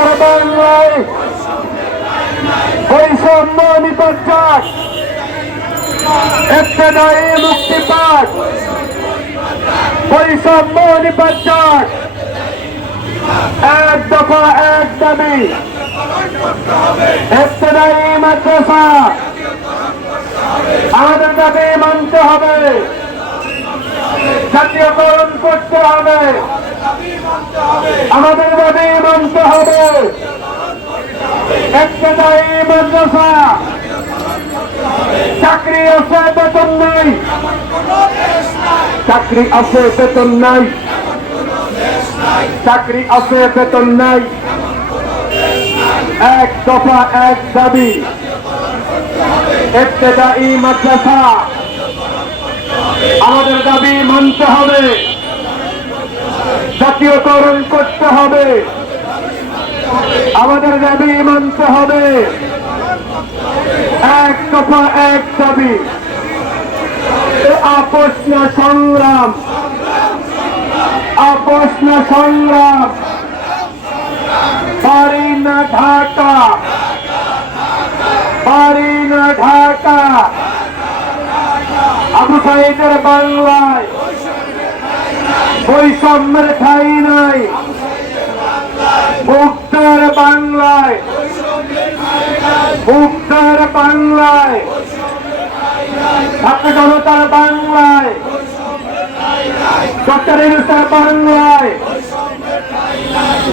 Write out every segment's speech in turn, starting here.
স্বাধীনতার বাংলায় বৈষম্য নিপজ্জাত ইবতেদায়ী মুক্তি পাক বৈষম্য নিপজ্জাত এক দফা এক দাবি ইবতেদায়ী মাদ্রাসা আমাদের দাবি মানতে হবে জাতীয়করণ করতে হবে আমাদের দাবি মানতে হবে ইবতেদায়ী মাদ্রাসা চাকরি আছে বেতন নাই চাকরি আছে বেতন নাই চাকরি আছে বেতন নাই এক দফা এক দাবি ইবতেদায়ী মাদ্রাসা আমাদের দাবি মানতে হবে জাতীয়করণ করতে হবে আমাদের দাবি মানতে হবে এক দফা এক দাবি আপোষ না সংগ্রাম আপোষ না সংগ্রাম পারি না ঢাকা পারি না ঢাকা আবু সাইদের বাংলায় বৈষম্যের ঠাঁই নাই মুক্তার বাংলায় মুক্তার বাংলায় ছাত্র জনতার বাংলায় ডক্টর ইউনূসের বাংলায়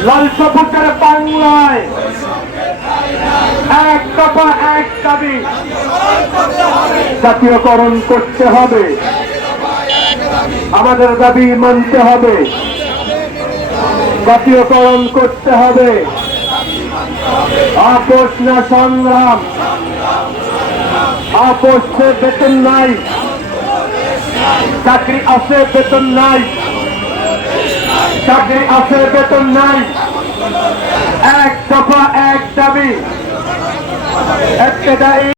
লাল সবুজের বাংলায় এক দফা এক দাবি জাতীয়করণ করতে হবে আমাদের দাবি মানতে হবে জাতীয়করণ করতে হবে আপোষ না সংগ্রাম আপোষে বেতন নাই চাকরি আছে বেতন নাই চাকরি আছে বেতন নাই এক দফা এক দাবি ইবতেদায়ী